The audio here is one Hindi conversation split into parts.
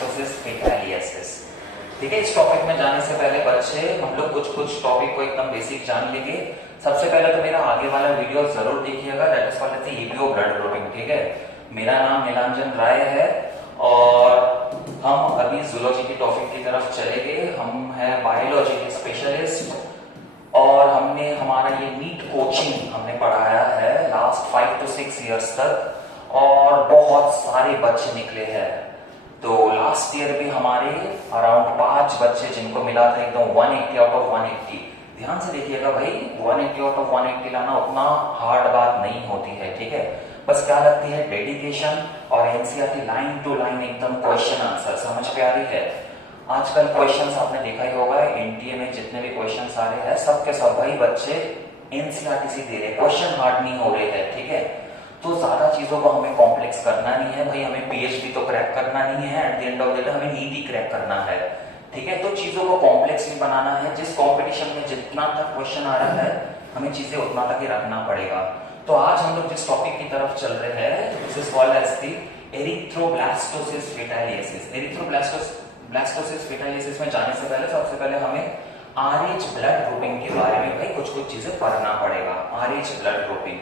ब्लास्टोसिस फेटालियसिस। ठीक है, इस टॉपिक में जाने से पहले बच्चे हम लोग कुछ टॉपिक को एकदम बेसिक जान लेंगे। सबसे पहले तो मेरा आगे वाला वीडियो जरूर देखिएगा, that is called as ABO blood grouping. ठीक है, मेरा नाम नीलांजन राय है और हम अभी जूलॉजी की टॉपिक की तरफ चलेंगे। हम है बायोलॉजी के स्पेशलिस्ट और हमने हमारा ये नीट कोचिंग हमने पढ़ाया है लास्ट 5 to 6 इयर्स तक और बहुत सारे बच्चे निकले हैं। तो लास्ट ईयर भी हमारे अराउंड 5 बच्चे जिनको मिला था एकदम 180 आउट ऑफ 180। ध्यान से देखिएगा भाई, 180 आउट ऑफ 180 लाना उतना हार्ड बात नहीं होती है। ठीक है, बस क्या लगती है डेडिकेशन और एनसीईआरटी लाइन टू लाइन एकदम क्वेश्चन आंसर समझ पे आ रही है। आजकल क्वेश्चंस आपने देखा ही होगा, एनटीए में जितने भी क्वेश्चंस आ रहे हैं सबके सब भाई बच्चे एनसीईआरटी से दे रहे हैं, क्वेश्चन हार्ड नहीं हो रहे हैं। ठीक है, तो ज्यादा चीजों को हमें कॉम्प्लेक्स करना नहीं है भाई, हमें पीएचडी तो क्रैक करना नहीं है, at the end of the day हमें नीट ही क्रैक करना है। ठीक है, तो चीजों को कॉम्प्लेक्स नहीं बनाना है। जिस कॉम्पिटिशन में जितना तक क्वेश्चन आ रहा है हमें चीजें उतना तक ही रखना पड़ेगा। तो आज हम लोग जिस टॉपिक की तरफ चल रहे हैं this is called as the erythroblastosis fetalis. Erythroblastosis fetalis में जाने से पहले सबसे पहले हमें आरएच ब्लड ग्रुपिंग के बारे में भाई कुछ चीजें पढ़ना पड़ेगा। आरएच ब्लड ग्रुपिंग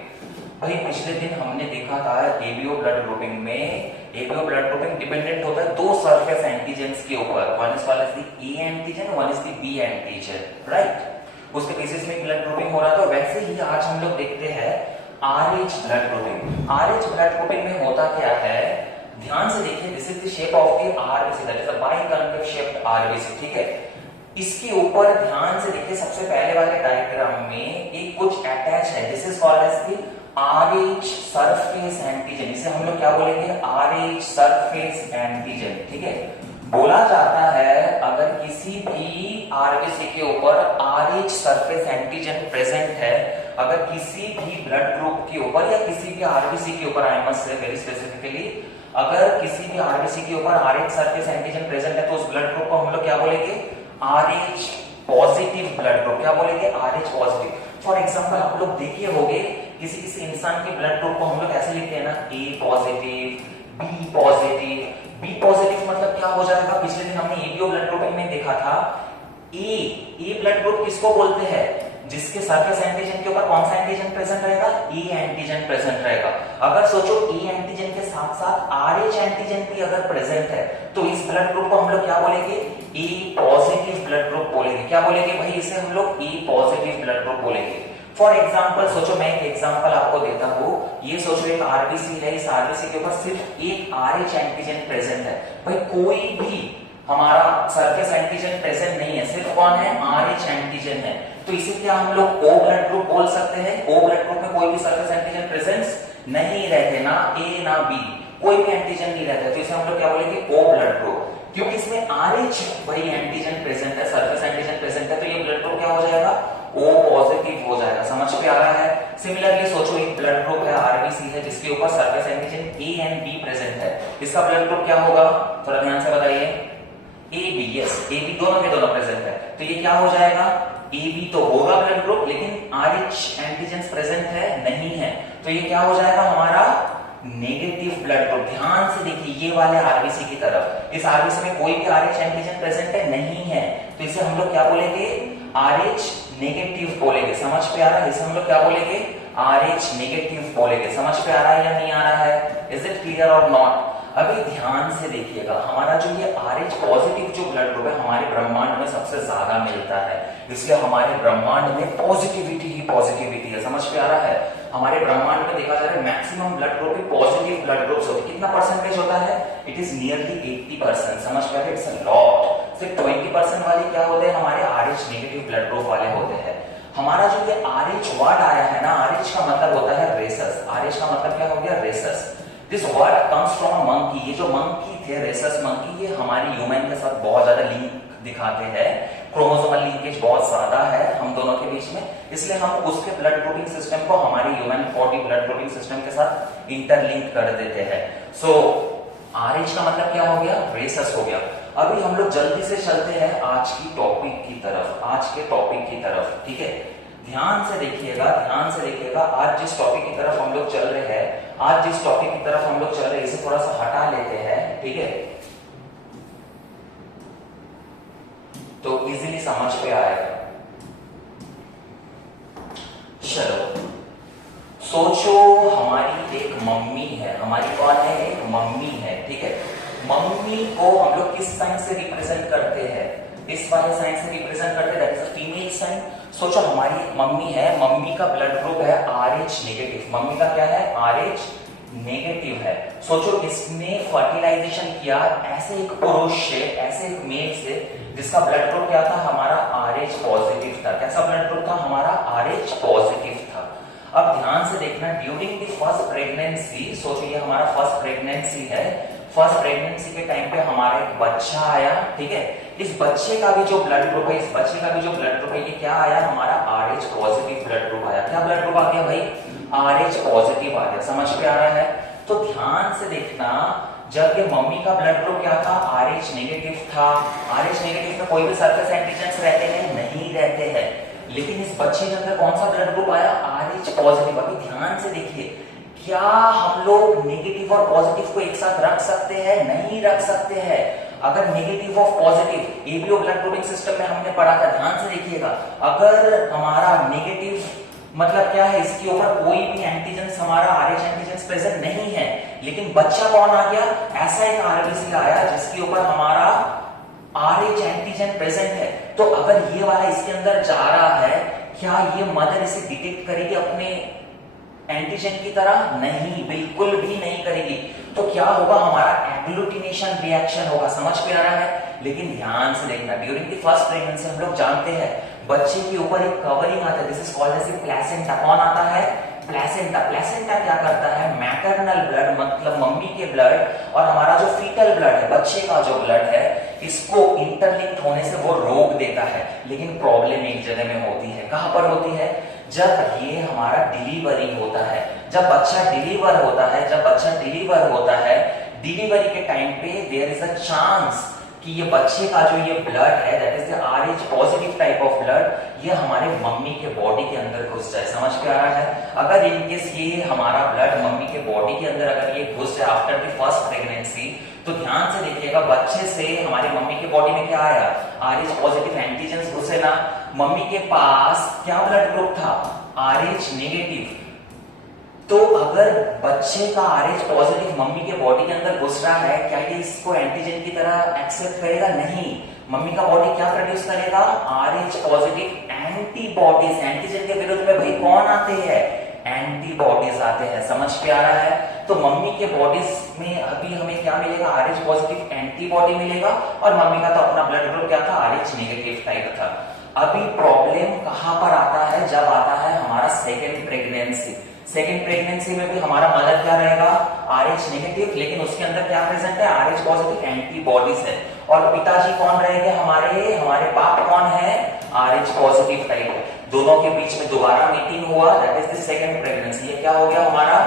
भाई पिछले दिन हमने देखा था एबीओ ब्लड ग्रुपिंग में एबीओ ब्लड ग्रुपिंग डिपेंडेंट होता है 2 सरफेस एंटीजेंस के ऊपर, one is called as the A antigen, one is the B antigen, right. उसके बेसिस में ब्लड ग्रुपिंग हो रहा था। वैसे ही आज हम लोग देखते हैं Rh blood grouping. Rh blood grouping में होता क्या है, ध्यान से देखिए, this is the shape of the RBC, that is a biconcave shaped RBC. ठीक है, इसके ऊपर ध्यान से देखिए, सबसे पहले वाले डायग्राम में एक कुछ अटैच है, this is called as the Rh surface antigen. इसे हम लोग क्या बोलेंगे, आरएच सरफेस एंटीजन। ठीक है, बोला जाता है अगर किसी भी आरबीसी के ऊपर आरएच सरफेस एंटीजन प्रेजेंट है, अगर किसी भी ब्लड ग्रुप के ऊपर या किसी भी आरबीसी के ऊपर, I must say very specifically, अगर किसी भी आरबीसी के ऊपर आरएच सरफेस एंटीजन प्रेजेंट है तो उस ब्लड ग्रुप को हम लोग क्या बोलेंगे, आरएच पॉजिटिव ब्लड ग्रुप। क्या बोलेंगे, आरएच पॉजिटिव। फॉर एग्जांपल आप लोग देखिए होंगे किसी इंसान के ब्लड ग्रुप को हम लोग ऐसे लिखते हैं ना, A positive, B positive. B positive मतलब क्या हो जाएगा, पिछले दिन हमने एबीओ ब्लड ग्रुपिंग में देखा था, ए ब्लड ग्रुप किसको बोलते हैं, जिसके सरफेस एंटीजन के ऊपर कौन सा एंटीजन प्रेजेंट रहेगा, ए एंटीजन प्रेजेंट रहेगा। अगर सोचो ए एंटीजन के साथ साथ आरएच एंटीजन भी अगर प्रेजेंट है तो इस ब्लड ग्रुप को हम लोग क्या बोलेंगे, ए पॉजिटिव ब्लड ग्रुप बोलेंगे। क्या बोलेंगे भाई, इसे हम लोग ए पॉजिटिव ब्लड ग्रुप बोलेंगे। फॉर एग्जाम्पल सोचो, मैं एक एग्जाम्पल आपको देता हूं, ये सोचो एक आरबीसी है, इस आरबीसी के ऊपर सिर्फ एक आरएच एंटीजन प्रेजेंट है। भाई कोई भी हमारा सरफेस एंटीजन प्रेजेंट नहीं है, सिर्फ कौन है, आरएच एंटीजन है। तो इसे क्या हम लोग ओ ब्लड ग्रुप बोल सकते हैं। ओ ब्लड ग्रुप में कोई भी सरफेस एंटीजन प्रेजेंस नहीं रहते, ना ए ना बी, कोई भी एंटीजन नहीं रहता, तो इसे हम लोग क्या बोलेंगे, ओ ब्लड ग्रुप। क्योंकि इसमें आरएच भाई एंटीजन प्रेजेंट है, सरफेस एंटीजन प्रेजेंट है, तो ये ब्लड ग्रुप क्या हो जाएगा, ओ पॉजिटिव हो जाएगा। समझ पे आ रहा है। सिमिलरली सोचो एक ब्लड ग्रुप है, आरबीसी है, जिसके ऊपर surface antigen A and be present है, इसका ब्लड ग्रुप क्या होगा, थोड़ा ध्यान से बताइए, A B. Yes, A B दोनों के दोनों प्रेजेंट है, तो ये क्या हो जाएगा, ए बी तो होगा ब्लड ग्रुप, लेकिन आरएच एंटीजन प्रेजेंट है नहीं है, तो ये क्या हो जाएगा हमारा नेगेटिव ब्लड ग्रुप। ध्यान से देखिए ये वाले आरबीसी की तरफ, इस आरबीसी में कोई भी आरएच एंटीजन प्रेजेंट है नहीं है, तो इसे हम लोग क्या बोलेंगे, आरएच नेगेटिव बोलेंगे। समझ पे आ रहा है, इसे हम लोग क्या बोलेंगे, आरएच नेगेटिव बोलेंगे। समझ पे आ रहा है या नहीं आ रहा है, इज इट क्लियर और नॉट। अभी ध्यान से देखिएगा, हमारा जो ये आरएच पॉजिटिव जो ब्लड ग्रुप है हमारे ब्रह्मांड में सबसे ज्यादा मिलता है, इसलिए हमारे ब्रह्मांड में पॉजिटिविटी ही पॉजिटिविटी है। समझ पे आ रहा है, हमारे ब्रह्मांड में देखा जा रहा है maximum blood group positive blood groups होते हैं। कितना परसेंटेज होता है, इट इज नियरली 80%। समझ पे आ रहा है, इट्स अ लॉट। सिर्फ 20% वाले क्या होते हैं, हमारे आरएच नेगेटिव ब्लड ग्रुप वाले होते हैं। हमारा जो ये आरएच वर्ड आया है ना, आरएच का मतलब होता है रेसस। आरएच का मतलब क्या हो गया, rhesus. This word comes from a monkey. ये जो मंकी थे, रेसस मंकी, ये हमारी ह्यूमन के साथ बहुत ज्यादा लिंक दिखाते हैं, क्रोमोसोमल लिंकेज बहुत ज्यादा है हम दोनों के बीच में, इसलिए हम उसके ब्लड ग्रुपिंग सिस्टम को हमारी human body blood grouping system के साथ इंटरलिंक कर देते हैं। सो आरएच का मतलब क्या हो गया, रेसस हो गया। अभी हम लोग जल्दी से चलते हैं आज की टॉपिक की तरफ, आज के टॉपिक की तरफ। ठीक है, ध्यान से देखिएगा, ध्यान से देखिएगा। आज जिस टॉपिक की तरफ हम लोग चल रहे हैं, आज जिस टॉपिक की तरफ हम लोग चल रहे हैं, इसे थोड़ा सा हटा लेते हैं। ठीक है, तो इजीली समझ पे आएगा। चलो सोचो हमारी एक मम्मी है, हमारी कौन है, एक मम्मी है, ठीक है। मम्मी को हम लोग किस साइन से रिप्रेजेंट करते हैं, इस वाले साइन से रिप्रेजेंट करते हैं, that is a female sign. सोचो हमारी एक मम्मी है, मम्मी का ब्लड ग्रुप है RH नेगेटिव, मम्मी का क्या है, RH नेगेटिव है। सोचो इसने फर्टिलाइजेशन किया ऐसे एक पुरुष से, ऐसे एक मेल से जिसका ब्लड ग्रुप क्या था, हमारा RH पॉजिटिव था। कैसा ब्लड ग्रुप था, हमारा RH पॉजिटिव था। अब ध्यान से देखना, ड्यूरिंग द फर्स्ट प्रेगनेंसी, सोचो ये हमारा फर्स्ट प्रेगनेंसी है, फर्स्ट प्रेगनेंसी के टाइम पे हमारा एक बच्चा आया, ठीक है। इस बच्चे का भी जो ब्लड ग्रुप है, इस बच्चे का भी जो ब्लड ग्रुप है, ये क्या आया, हमारा RH पॉजिटिव ब्लड ग्रुप आया। क्या ब्लड ग्रुप आ गया भाई, RH पॉजिटिव आ गया। समझ पे आ रहा है? तो ध्यान से देखना, जब ये मम्मी का ब्लड ग्रुप क्या था, RH नेगेटिव था। RH नेगेटिव में कोई भी सरफेस एंटीजन्स रहते हैं, नहीं रहते हैं। लेकिन इस बच्चे के अंदर कौन सा ब्लड ग्रुप आया, RH पॉजिटिव। अभी ध्यान से देखिए, क्या हम लोग नेगेटिव और पॉजिटिव को एक साथ रख सकते हैं, नहीं रख सकते हैं। अगर नेगेटिव और positive, ABO blood grouping system में हमने पढ़ा था, ध्यान से देखिएगा, अगर हमारा नेगेटिव मतलब क्या है, इसके ऊपर कोई भी एंटीजन हमारा RH एंटीजन प्रेजेंट नहीं है, लेकिन बच्चा कौन आ गया, ऐसा एक RBC आया जिसके ऊपर हमारा RH एंटीजन प्रेजेंट है। तो अगर ये वाला इसके अंदर जा रहा है, क्या ये मदर इसे डिटेक्ट करेगी अपने एंटीजन की तरह, नहीं, बिल्कुल भी नहीं करेगी। तो क्या होगा, हमारा एग्लूटिनेशन रिएक्शन होगा। समझ पे आ रहा है? लेकिन ध्यान से देखना, ड्यूरिंग द फर्स्ट प्रेगनेंसी हम लोग जानते हैं बच्चे के ऊपर एक कवरिंग आता है, this is called as placenta. कौन आता है, प्लेसेंटा। प्लेसेंटा क्या करता है, मैटरनल ब्लड मतलब मम्मी के ब्लड और हमारा जो फीटल ब्लड है, बच्चे का जो ब्लड है, इसको इंटरलिंक होने से वो रोक देता है। लेकिन प्रॉब्लम एक जगह में होती है, कहां पर होती है, जब ये हमारा डिलीवरी होता है, जब बच्चा डिलीवर होता है, जब बच्चा डिलीवर होता है, डिलीवरी के टाइम पे देयर इज अ चांस कि ये बच्चे का जो ये ब्लड है, that is the RH positive type of blood, ये हमारे मम्मी के बॉडी के अंदर घुस जाए। समझ पे आ रहा है? अगर इनकेस ये हमारा ब्लड मम्मी के बॉडी के अंदर अगर ये घुस जाए आफ्टर द फर्स्ट प्रेगनेंसी, तो ध्यान से देखिएगा, बच्चे से हमारी मम्मी के बॉडी में क्या आया, RH पॉजिटिव एंटीजन घुसे ना। मम्मी के पास क्या ब्लड ग्रुप था, RH नेगेटिव। तो अगर बच्चे का RH पॉजिटिव मम्मी के बॉडी के अंदर घुस रहा है, क्या ये इसको एंटीजन की तरह एक्सेप्ट करेगा, नहीं। मम्मी का बॉडी क्या प्रोड्यूस करेगा, RH पॉजिटिव एंटीबॉडीज। एंटीजन के विरुद्ध में भाई कौन आते हैं, एंटीबॉडीज आते हैं। समझ पे आ रहा है? तो मम्मी के बॉडीज में अभी हमें क्या मिलेगा, RH पॉजिटिव एंटीबॉडी मिलेगा, और मम्मी का तो अपना ब्लड ग्रुप क्या था, RH नेगेटिव टाइप था। अभी प्रॉब्लम कहां पर आता है, जब आता है हमारा सेकेंड प्रेगनेंसी। सेकेंड प्रेगनेंसी में भी हमारा मदर क्या रहेगा, RH नेगेटिव, लेकिन उसके अंदर क्या प्रेजेंट है, RH पॉजिटिव एंटीबॉडीज है। और पिताजी कौन रहेंगे हमारे बाप कौन है, RH पॉजिटिव टाइप। दोनों के बीच में दोबारा मीटिंग हुआ, that is the second pregnancy. ये क्या हो गया, हमारा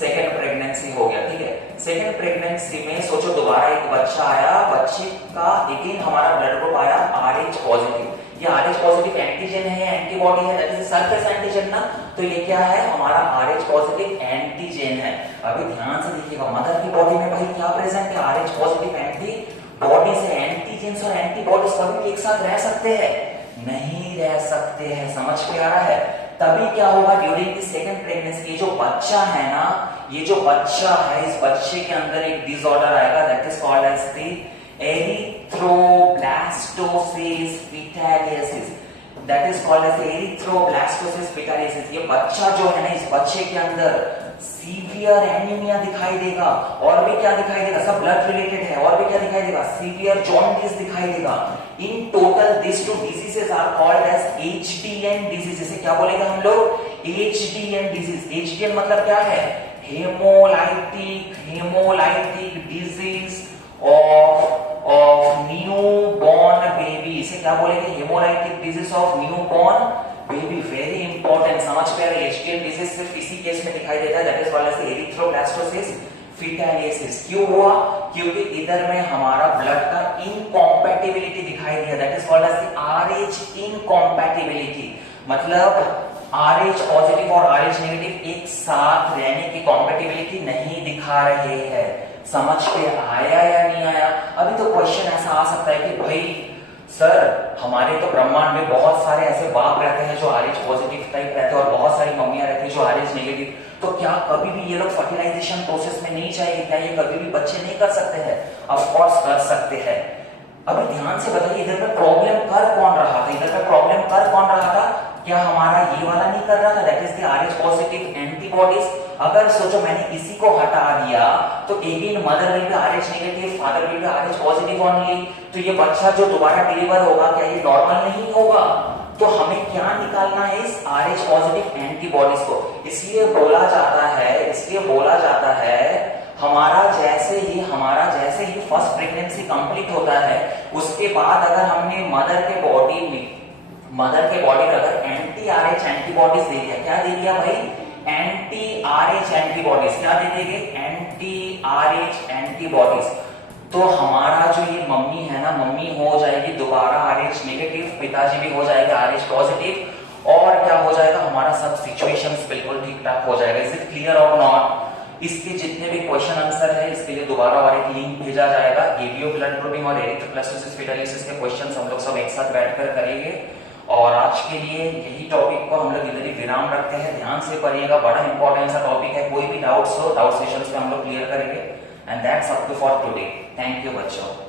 सेकेंड प्रेगनेंसी हो गया, ठीक है। सेकेंड प्रेगनेंसी में सोचो दोबारा एक बच्चा आया, बच्चे का अगेन हमारा ब्लड ग्रुप आया RH पॉजिटिव। ये RH पॉजिटिव एंटीजन है, एंटीबॉडी है, दैट इज सरफेस एंटीजन ना। तो ये क्या है, हमारा RH पॉजिटिव एंटीजन है। अभी ध्यान से देखिएगा, मदर की बॉडी में भाई क्या प्रेजेंट है, RH पॉजिटिव एंटीबॉडी से। एंटीजन और एंटीबॉडीज कभी एक साथ रह सकते हैं, नहीं रह सकते हैं। समझ पे आ रहा है? तभी क्या होगा, ड्यूरिंग द सेकंड प्रेगनेंसी, ये जो बच्चा है ना, ये जो बच्चा है, इस बच्चे के अंदर एक डिसऑर्डर आएगा, that is called as the erythroblastosis fetalis. That is called as erythroblastosis fetalis. ये बच्चा जो है ना, इस बच्चे के अंदर सीवियर एनीमिया दिखाई देगा, और भी क्या दिखाई देगा, सब ब्लड रिलेटेड है, और भी क्या दिखाई देगा, सीवियर जॉन्डिस दिखाई देगा। In total this two diseases are called as HDN disease. इसे क्या बोलेंगे हम लोग, HDN डिजीज। HDN मतलब क्या है, hemolytic disease of newborn baby. इसे क्या बोलेंगे, hemolytic disease of newborn baby. Very important. समझ पे आ रहा है? HDN डिजीज सिर्फ इसी केस में दिखाई देता है, that is called as erythroblastosis fetalis. क्यों हुआ, क्योंकि इधर में हमारा ब्लड का इनकॉम्पैटिबिलिटी दिखाई दिया, that is called as RH incompatibility. मतलब RH पॉजिटिव और RH नेगेटिव एक साथ रहने की कॉम्पैटिबिलिटी नहीं दिखा रहे हैं। समझ पे आया या नहीं आया? अभी तो क्वेश्चन ऐसा आ सकता है कि भाई सर हमारे तो ब्रह्मांड में बहुत सारे ऐसे बाप रहते हैं जो आरएच पॉजिटिव टाइप रहते हैं और बहुत सारी मम्मियां रहती हैं जो आरएच नेगेटिव। तो क्या कभी भी ये लोग फर्टिलाइजेशन प्रोसेस में नहीं जाएंगे? क्या ये कभी भी बच्चे नहीं कर सकते हैं? ऑफ कोर्स कर सकते हैं। अभी ध्यान से बताइए, इधर पे प्रॉब्लम कर कौन रहा था? इधर पे प्रॉब्लम कर कौन रहा था? क्या हमारा ये वाला नहीं कर रहा था, that is the RH positive antibodies? अगर सोचो मैंने इसी को हटा दिया तो again mother will be RH negative, father will be RH positive only. तो ये बच्चा जो दोबारा डिलीवर होगा क्या ये नॉर्मल नहीं होगा? तो हमें क्या निकालना है इस आरएच पॉजिटिव एंटीबॉडीज को। इसलिए बोला जाता है हमारा जैसे ही फर्स्ट प्रेगनेंसी कंप्लीट होता है उसके बाद अगर हमने मदर के बॉडी में अगर एंटी आरएच एंटीबॉडीज दे दिया, क्या दे दिया भाई? Anti RH antibodies. क्या दे देंगे? Anti RH antibodies. तो हमारा जो ये मम्मी है ना, मम्मी हो जाएगी दोबारा आरएच नेगेटिव, पिताजी भी हो जाएगा आरएच पॉजिटिव, और क्या हो जाएगा? हमारा सब सिचुएशंस बिल्कुल ठीक ठाक हो जाएगा। इज इट क्लियर और नॉट? इसके जितने भी क्वेश्चन आंसर है इसके लिए दोबारा और एक लिंक भेजा जाएगा। एबीओ ब्लड ग्रुपिंग और एरिथ्रोप्लास्टोसिस फेटालिसिस के क्वेश्चंस हम लोग सब एक साथ बैठकर करेंगे। और आज के लिए यही टॉपिक को हम लोग इधर ही विराम रखते हैं। ध्यान से पढ़िएगा, बड़ा इंपॉर्टेंट सा टॉपिक है। कोई भी डाउट्स हो, डाउट सेशंस में हम लोग क्लियर करेंगे। And that's up to for today. Thank you बच्चों।